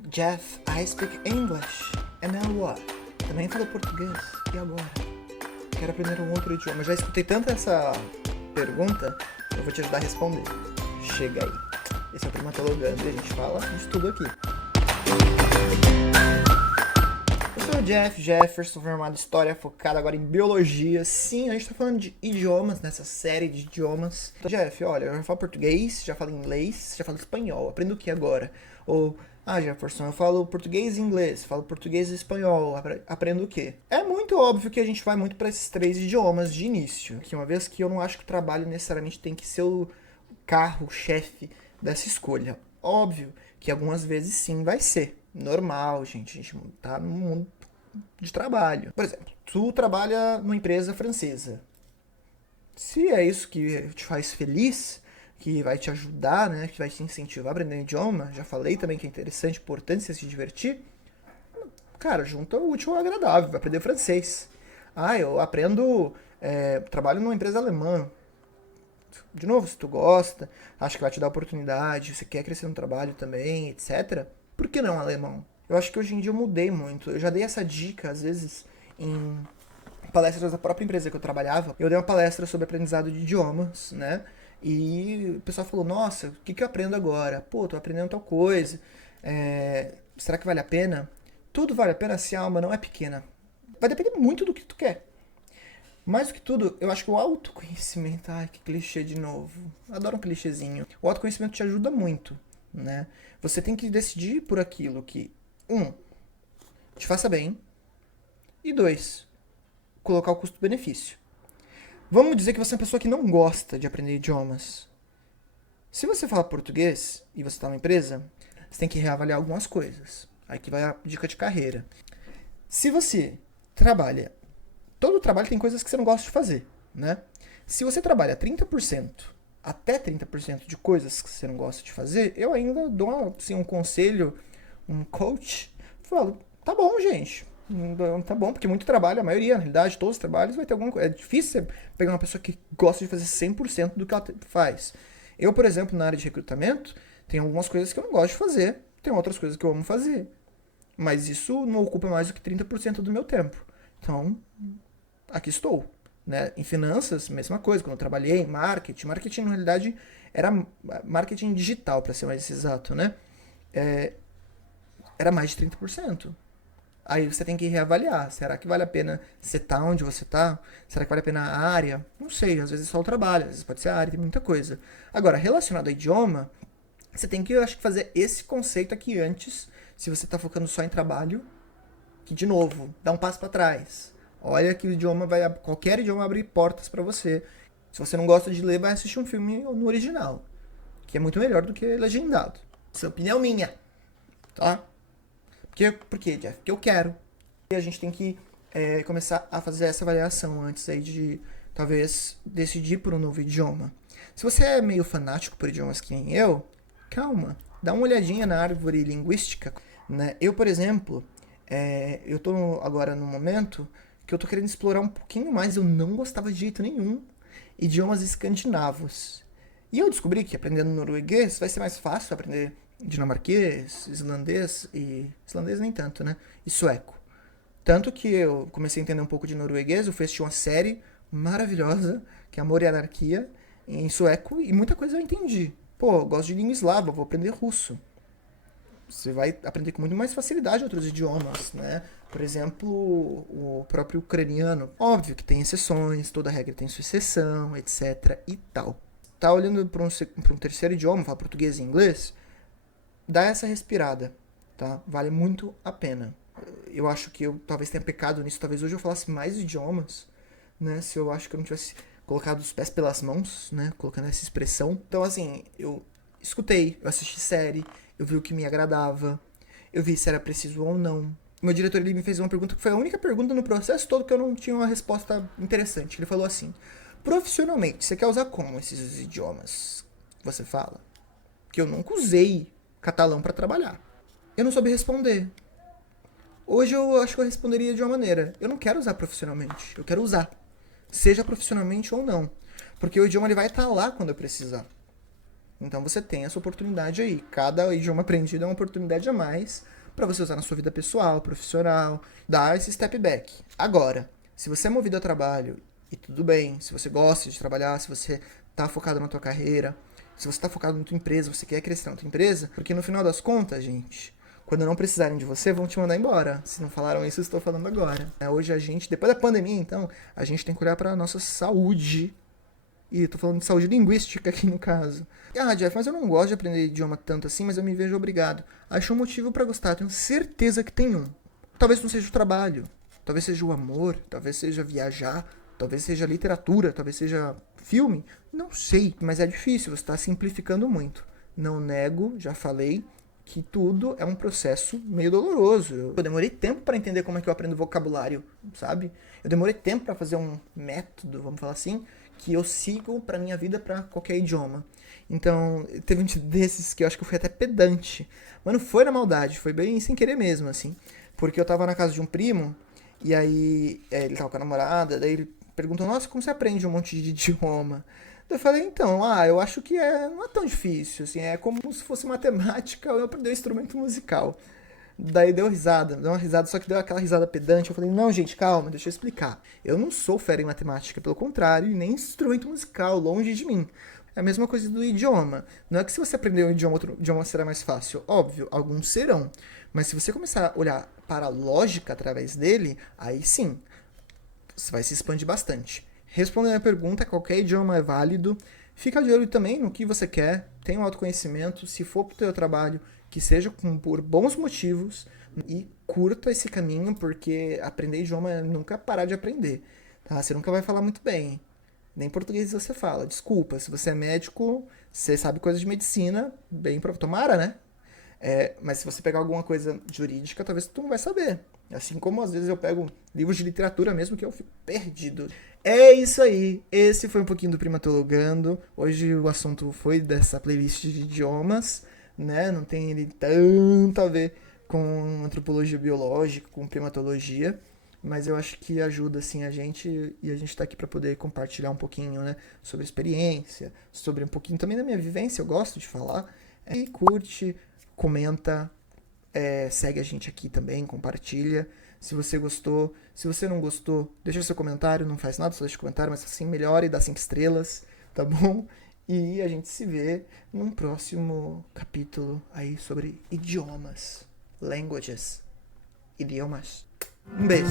Jeff, I speak English. And now what? Também falo português. E agora? Quero aprender um outro idioma. Já escutei tanto essa pergunta, eu vou te ajudar a responder. Chega aí. Esse é o Primatologando e a gente fala de tudo aqui. Eu sou o Jefferson, formado em História, focado agora em Biologia. Sim, a gente tá falando de idiomas, nessa série de idiomas. Então, Jeff, olha, eu já falo português, já falo inglês, já falo espanhol. Aprendo o que agora? Ou, Jefferson, eu falo português e inglês, falo português e espanhol, aprendo o quê? É muito óbvio que a gente vai muito para esses 3 idiomas de início. Que uma vez que eu não acho que o trabalho necessariamente tem que ser o carro-chefe dessa escolha. Óbvio que algumas vezes sim vai ser. Normal, gente. A gente tá no mundo de trabalho. Por exemplo, tu trabalha numa empresa francesa. Se é isso que te faz feliz, que vai te ajudar, né, que vai te incentivar a aprender um idioma, já falei também que é interessante, importante você se divertir, cara, junta o útil ao agradável, vai aprender francês. Eu aprendo, trabalho numa empresa alemã. De novo, se tu gosta, acha que vai te dar oportunidade, você quer crescer no trabalho também, etc., por que não alemão? Eu acho que hoje em dia eu mudei muito. Eu já dei essa dica, às vezes, em palestras da própria empresa que eu trabalhava. Eu dei uma palestra sobre aprendizado de idiomas, né? E o pessoal falou, nossa, o que eu aprendo agora? Pô, tô aprendendo tal coisa. Será que vale a pena? Tudo vale a pena se a alma não é pequena. Vai depender muito do que tu quer. Mais do que tudo, eu acho que o autoconhecimento... Ai, que clichê de novo. Adoro um clichêzinho. O autoconhecimento te ajuda muito, né? Você tem que decidir por aquilo que, te faça bem. E 2, colocar o custo-benefício. Vamos dizer que você é uma pessoa que não gosta de aprender idiomas. Se você fala português e você está numa empresa, você tem que reavaliar algumas coisas. Aí que vai a dica de carreira. Se você trabalha... Todo trabalho tem coisas que você não gosta de fazer, né? Se você trabalha 30%, até 30% de coisas que você não gosta de fazer, eu ainda dou assim, um conselho, um coach, falo, tá bom, gente. Tá bom, porque muito trabalho, a maioria, na realidade, todos os trabalhos vai ter alguma coisa. É difícil você pegar uma pessoa que gosta de fazer 100% do que ela faz. Eu, por exemplo, na área de recrutamento, tem algumas coisas que eu não gosto de fazer, tem outras coisas que eu amo fazer. Mas isso não ocupa mais do que 30% do meu tempo. Então, aqui estou. Né? Em finanças, mesma coisa. Quando eu trabalhei em marketing na realidade era marketing digital, para ser mais exato, né? Era mais de 30%. Aí você tem que reavaliar. Será que vale a pena você tá onde você tá? Será que vale a pena a área? Não sei, às vezes é só o trabalho, às vezes pode ser a área, tem muita coisa. Agora, relacionado ao idioma, você tem que, eu acho que, fazer esse conceito aqui antes, se você tá focando só em trabalho, que, de novo, dá um passo para trás. Olha que o idioma qualquer idioma abre portas para você. Se você não gosta de ler, vai assistir um filme no original, que é muito melhor do que legendado. Essa é a opinião minha, tá? Por quê, Jeff? Porque eu quero. E a gente tem que começar a fazer essa avaliação antes aí de, talvez, decidir por um novo idioma. Se você é meio fanático por idiomas que nem eu, calma. Dá uma olhadinha na árvore linguística. Né? Eu, por exemplo, eu tô agora num momento que eu tô querendo explorar um pouquinho mais. Eu não gostava de jeito nenhum idiomas escandinavos. E eu descobri que aprendendo norueguês vai ser mais fácil aprender dinamarquês, islandês e... Islandês nem tanto, né? E sueco. Tanto que eu comecei a entender um pouco de norueguês, eu fui assistir uma série maravilhosa, que é Amor e Anarquia, em sueco, e muita coisa eu entendi. Pô, eu gosto de língua eslava, vou aprender russo. Você vai aprender com muito mais facilidade outros idiomas, né? Por exemplo, o próprio ucraniano. Óbvio que tem exceções, toda regra tem sua exceção, etc e tal. Tá olhando para um terceiro idioma, fala português e inglês, dá essa respirada, tá? Vale muito a pena. Eu acho que eu talvez tenha pecado nisso, talvez hoje eu falasse mais idiomas, né? Se eu acho que eu não tivesse colocado os pés pelas mãos, né? Colocando essa expressão. Então, assim, eu escutei, eu assisti série, eu vi o que me agradava, eu vi se era preciso ou não. O meu diretor, ele me fez uma pergunta que foi a única pergunta no processo todo que eu não tinha uma resposta interessante. Ele falou assim, profissionalmente, você quer usar como esses idiomas que você fala? Que eu nunca usei catalão para trabalhar. Eu não soube responder. Hoje eu acho que eu responderia de uma maneira. Eu não quero usar profissionalmente. Eu quero usar. Seja profissionalmente ou não. Porque o idioma ele vai estar lá quando eu precisar. Então você tem essa oportunidade aí. Cada idioma aprendido é uma oportunidade a mais para você usar na sua vida pessoal, profissional, dar esse step back. Agora, se você é movido a trabalho, e tudo bem, se você gosta de trabalhar, se você tá focado na tua carreira, se você tá focado na tua empresa, você quer crescer na tua empresa, porque no final das contas, gente, quando não precisarem de você, vão te mandar embora. Se não falaram isso, eu estou falando agora. Hoje a gente, depois da pandemia, então, a gente tem que olhar para nossa saúde. E tô falando de saúde linguística aqui no caso. Ah, Jeff, mas eu não gosto de aprender idioma tanto assim, mas eu me vejo obrigado. Acho um motivo para gostar, tenho certeza que tem um. Talvez não seja o trabalho, talvez seja o amor, talvez seja viajar, talvez seja literatura, talvez seja filme. Não sei, mas é difícil, você está simplificando muito. Não nego, já falei, que tudo é um processo meio doloroso. Eu demorei tempo para entender como é que eu aprendo vocabulário, sabe? Eu demorei tempo para fazer um método, vamos falar assim, que eu sigo pra minha vida pra qualquer idioma. Então, teve um desses que eu acho que eu fui até pedante. Mas não foi na maldade, foi bem sem querer mesmo, assim. Porque eu tava na casa de um primo, e aí ele tava com a namorada, daí ele perguntou, nossa, como você aprende um monte de idioma? Eu falei, então, eu acho que não é tão difícil, assim, é como se fosse matemática ou eu aprender um instrumento musical. Daí deu uma risada, só que deu aquela risada pedante. Eu falei, não, gente, calma, deixa eu explicar. Eu não sou fera em matemática, pelo contrário, e nem instrumento musical, longe de mim. É a mesma coisa do idioma. Não é que se você aprender um idioma, outro idioma será mais fácil. Óbvio, alguns serão. Mas se você começar a olhar para a lógica através dele, aí sim, você vai se expandir bastante. Respondendo a pergunta, qualquer idioma é válido. Fica de olho também no que você quer, tenha um autoconhecimento, se for para o teu trabalho, que seja por bons motivos e curta esse caminho, porque aprender idioma é nunca parar de aprender, tá? Você nunca vai falar muito bem, nem português você fala, desculpa, se você é médico, você sabe coisas de medicina, bem, tomara, né? Mas se você pegar alguma coisa jurídica, talvez tu não vai saber. Assim como às vezes eu pego livros de literatura mesmo que eu fico perdido. É isso aí. Esse foi um pouquinho do Primatologando. Hoje o assunto foi dessa playlist de idiomas, né? Não tem ele tanto a ver com antropologia biológica, com primatologia, mas eu acho que ajuda assim a gente e a gente tá aqui para poder compartilhar um pouquinho, né, sobre experiência, sobre um pouquinho também da minha vivência, eu gosto de falar. E curte, comenta, segue a gente aqui também, compartilha. Se você gostou, se você não gostou, deixa seu comentário, não faz nada, só deixa comentário, mas assim melhore, dá 5 estrelas, tá bom? E a gente se vê num próximo capítulo aí sobre idiomas, languages, idiomas. Um beijo.